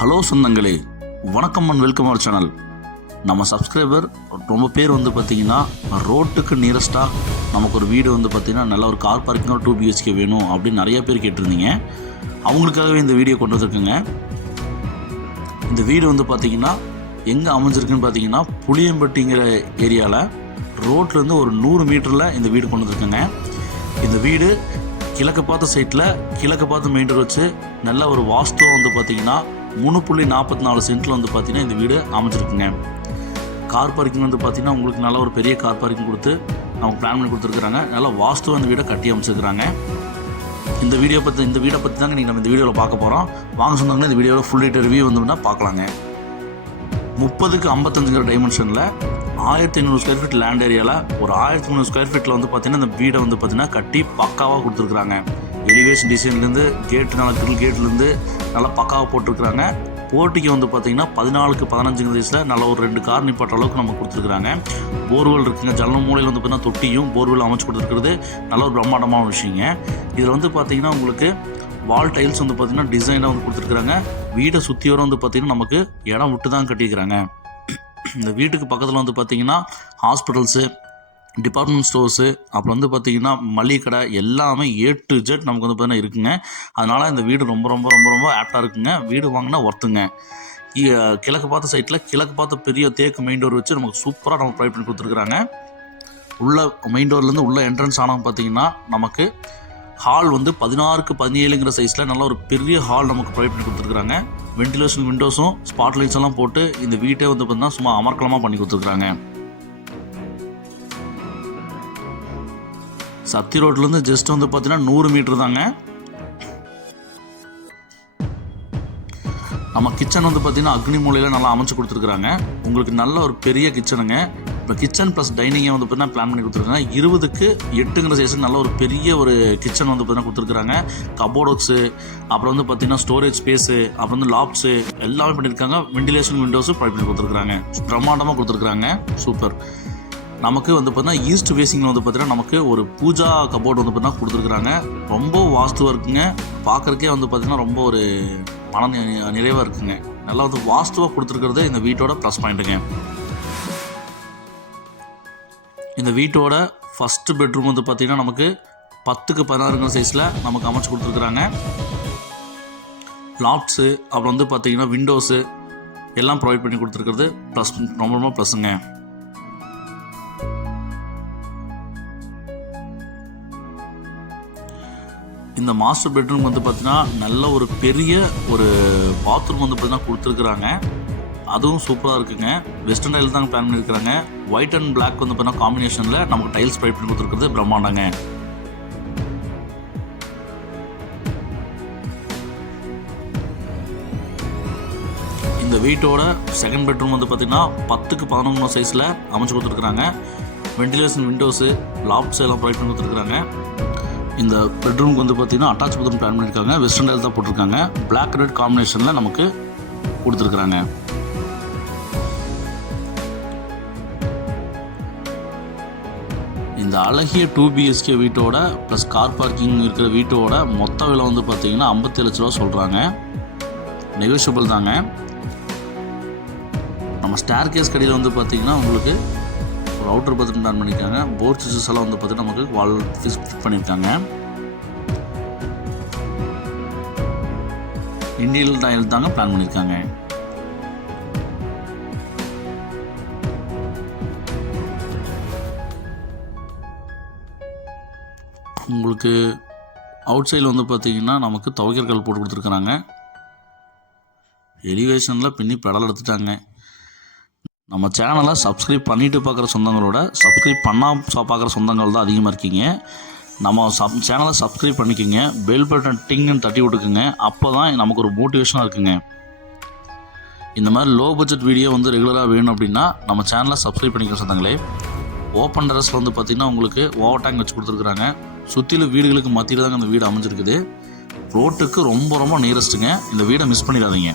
Hello சொந்தங்களே, வணக்கம் and welcome our channel. நம்ம சப்ஸ்கிரைபர் ரொம்ப பேர் பார்த்திங்கன்னா ரோட்டுக்கு நியரஸ்ட்டாக நமக்கு ஒரு வீடு பார்த்திங்கன்னா நல்ல ஒரு கார் பார்க்கிங் 2 BHK வேணும் அப்படின்னு நிறைய பேர் கேட்டிருந்தீங்க. அவங்களுக்காகவே இந்த வீடியோ கொண்டு வந்திருக்குங்க. இந்த வீடு பார்த்திங்கன்னா எங்கே அமைஞ்சிருக்குன்னு பார்த்திங்கன்னா புளியம்பட்டிங்கிற ஏரியாவில் ரோட்லேருந்து ஒரு 100 மீட்டரில் இந்த வீடு கொண்டு வந்திருக்குங்க. இந்த வீடு கிழக்கு பார்த்த சைட்டில் கிழக்கு பார்த்து மெயின் ரோடு வச்சு நல்ல ஒரு வாஸ்துவம் பார்த்திங்கன்னா 3.44 சென்ட்டில் பார்த்திங்கன்னா இந்த வீடு அமைஞ்சிருக்குங்க. கார் பார்க்கிங் பார்த்திங்கன்னா உங்களுக்கு நல்ல ஒரு பெரிய கார் பார்க்கிங் கொடுத்து அவங்க பிளான் பண்ணி கொடுத்துருக்குறாங்க. நல்லா வாஸ்துவம் இந்த வீடை கட்டி அமைச்சிருக்கிறாங்க. இந்த வீடை பற்றி தாங்க நீங்கள் நம்ம இந்த வீடியோவில் பார்க்க போகிறோம். வாங்க சொன்னாங்கன்னா இந்த வீடியோவில் ஃபுல் டீட்டெயில் ரிவ்யூ பார்க்கலாங்க. 30x55 டைமென்ஷனில் 1500 ஸ்கொயர் ஃபீட் லேண்ட் ஏரியாவில் ஒரு 1300 ஸ்கொயர் ஃபீட்டில் பார்த்திங்கன்னா இந்த வீடை பார்த்திங்கன்னா கட்டி பக்காவாக கொடுத்துருக்குறாங்க. எலிவேஷன் டிசைன்லேருந்து கேட்லேருந்து நல்லா பக்காவாக போட்டிருக்கிறாங்க. போர்ட்டிக்கு பார்த்திங்கன்னா 14x15 வயசில் நல்ல ஒரு 2 கார் நிப்பாட்டுற அளவுக்கு நம்ம கொடுத்துருக்குறாங்க. போர்வெல் இருக்குங்க. ஜன்னல் மூலையில் பார்த்திங்கன்னா தொட்டியும் போர்வெல் அமைச்சு கொடுத்துருக்கிறது நல்ல ஒரு பிரம்மாண்டமான விஷயங்க. இதில் பார்த்திங்கன்னா உங்களுக்கு வால் டைல்ஸ் பார்த்திங்கன்னா டிசைனாக கொடுத்துருக்குறாங்க. வீடை சுற்றி வர பார்த்திங்கன்னா நமக்கு இடம் விட்டு தான் கட்டியிருக்கிறாங்க. இந்த வீட்டுக்கு பக்கத்தில் பார்த்திங்கன்னா ஹாஸ்பிட்டல்ஸு, டிபார்ட்மெண்ட் ஸ்டோர்ஸு, அப்புறம் பார்த்திங்கன்னா மளிகை கடை எல்லாமே A to Z நமக்கு பார்த்திங்கன்னா இருக்குங்க. அதனால் இந்த வீடு ரொம்ப ரொம்ப ரொம்ப ரொம்ப ஆப்டாக இருக்குங்க. வீடு வாங்கினா ஒர்த்துங்க. கிழக்கு பார்த்த சைட்டில் கிழக்கு பார்த்த பெரிய தேக்கு மெயின் டோர் வச்சு நமக்கு சூப்பராக நம்ம ப்ரொவைட் பண்ணி கொடுத்துருக்குறாங்க. உள்ள மெயின் டோர்லேருந்து உள்ள என்ட்ரன்ஸ் ஆனால் பார்த்திங்கன்னா நமக்கு ஹால் 16x17ங்கிற சைஸில் நல்ல ஒரு பெரிய ஹால் நமக்கு ப்ரொவைட் பண்ணி கொடுத்துருக்குறாங்க. வென்டிலேஷன் விண்டோஸும் ஸ்பாட் லைட்ஸ் எல்லாம் போட்டு இந்த வீட்டை பார்த்திங்கன்னா சும்மா அமர்க்கலமாக பண்ணி கொடுத்துருக்குறாங்க. சத்தி ரோட்லேருந்து ஜஸ்ட் பார்த்திங்கன்னா 100 மீட்டர் தாங்க. நம்ம கிச்சன் பார்த்திங்கன்னா அக்னி மூலையில் நல்லா அமைச்சு கொடுத்துருக்குறாங்க. உங்களுக்கு நல்ல ஒரு பெரிய கிச்சனுங்க. இப்போ கிச்சன் ப்ளஸ் டைனிங்கை பார்த்திங்கன்னா பிளான் பண்ணி கொடுத்துருக்காங்க. 20x8ங்கிற சைஸுக்கு நல்ல ஒரு பெரிய ஒரு கிச்சன் பார்த்திங்கன்னா கொடுத்துருக்குறாங்க. கபோர்ட்ஸு, அப்புறம் பார்த்திங்கன்னா ஸ்டோரேஜ் ஸ்பேஸு, அப்புறம் லாப்ஸு எல்லாமே பண்ணியிருக்காங்க. வென்டிலேஷன் விண்டோஸும் ப்ரொவைட் பண்ணி கொடுத்துருக்குறாங்க. பிரம்மாண்டமாக கொடுத்துருக்குறாங்க. சூப்பர். நமக்கு பார்த்திங்கன்னா ஈஸ்ட் ஃபேஸிங்கில் பார்த்திங்கன்னா நமக்கு ஒரு பூஜா கபோர்டு பார்த்திங்கன்னா கொடுத்துருக்குறாங்க. ரொம்ப வாஸ்துவாக இருக்குங்க. பார்க்குறக்கே பார்த்திங்கன்னா ரொம்ப ஒரு மன நிறைவாக இருக்குங்க. நல்லா வாஸ்துவாக கொடுத்துருக்கிறது இந்த வீட்டோட ப்ளஸ் பாயிண்ட்டுங்க. இந்த வீட்டோட ஃபஸ்ட்டு பெட்ரூம் பார்த்திங்கன்னா நமக்கு 10x16 சைஸில் நமக்கு அமைச்சு கொடுத்துருக்குறாங்க. லாப்ஸு, அப்புறம் பார்த்திங்கன்னா விண்டோஸு எல்லாம் ப்ரொவைட் பண்ணி கொடுத்துருக்கிறது ப்ளஸ் ரொம்ப ரொம்ப ப்ளஸ்ஸுங்க. இந்த மாஸ்டர் பெட்ரூம் பார்த்திங்கன்னா நல்ல ஒரு பெரிய ஒரு பாத்ரூம் பார்த்திங்கன்னா கொடுத்துருக்குறாங்க. அதுவும் சூப்பராக இருக்குங்க. வெஸ்டர்ன் டைல் தான் பிளான் பண்ணியிருக்கிறாங்க. ஒயிட் அண்ட் பிளாக் பார்த்திங்கன்னா காம்பினேஷனில் நமக்கு டைல்ஸ் ப்ரொவைட் பண்ணி கொடுத்துருக்குறது பிரம்மாண்டங்க. இந்த வீட்டோட செகண்ட் பெட்ரூம் பார்த்திங்கன்னா 10x11 சைஸில் அமைச்சு கொடுத்துருக்குறாங்க. வென்டிலேஷன் விண்டோஸு, லாப்ஸ் எல்லாம் ப்ரொவைட் பண்ணி கொடுத்துருக்குறாங்க. இந்த பெட்ரூமுக்கு பார்த்திங்கன்னா அட்டாச் பாத்ரூம் பிளான் பண்ணியிருக்காங்க. வெஸ்டர்ன் டைல் தான் போட்டிருக்காங்க. பிளாக் ரெட் காம்பினேஷனில் நமக்கு கொடுத்துருக்குறாங்க. இந்த அழகிய 2 BHK வீட்டோட ப்ளஸ் கார் பார்க்கிங் இருக்கிற வீட்டோட மொத்த விலை பார்த்திங்கன்னா 57 லட்ச ரூபா சொல்கிறாங்க. நெகோஷியபிள் தாங்க. நம்ம ஸ்டேர் கேஸ் கடையில் பார்த்திங்கன்னா உங்களுக்கு ஒரு அவுட்டர் பாத்ரூம் பிளான் பண்ணியிருக்காங்க. போர்ட் ஸ்விட்சஸ் எல்லாம் பார்த்திங்கன்னா நமக்கு வால் ஃபிட் பண்ணியிருக்காங்க. இண்டியன் டைல் தாங்க பிளான் பண்ணியிருக்காங்க. உங்களுக்கு அவுட் சைடில் பார்த்திங்கன்னா நமக்கு துவைக்கிற கல் போட்டு கொடுத்துருக்குறாங்க. எலிவேஷனில் பின்னி பெடல் எடுத்துட்டாங்க. நம்ம சேனலை சப்ஸ்கிரைப் பண்ணிவிட்டு பார்க்குற சொந்தங்களோட சப்ஸ்கிரைப் பண்ணால் பார்க்குற சொந்தங்கள் தான் அதிகமாக இருக்கீங்க. நம்ம சேனலை சப்ஸ்கிரைப் பண்ணிக்கோங்க. பெல் பட்டன் டிங்குன்னு தட்டி விட்டுக்குங்க. அப்போ தான் நமக்கு ஒரு மோட்டிவேஷனாக இருக்குங்க. இந்த மாதிரி லோ பட்ஜெட் வீடியோ ரெகுலராக வேணும் அப்படின்னா நம்ம சேனலை சப்ஸ்கிரைப் பண்ணிக்கிற சொந்தங்களே. ஓப்பன் டெரஸில் பார்த்திங்கன்னா உங்களுக்கு ஓவர் டேங்க் வச்சு கொடுத்துருக்குறாங்க. சுற்றிலும் வீடுகளுக்கு மத்தியில் தாங்க அந்த வீடு அமைஞ்சிருக்குது. ரோட்டுக்கு ரொம்ப ரொம்ப நியரஸ்ட்டுங்க. இந்த வீடை மிஸ் பண்ணிடாதீங்க.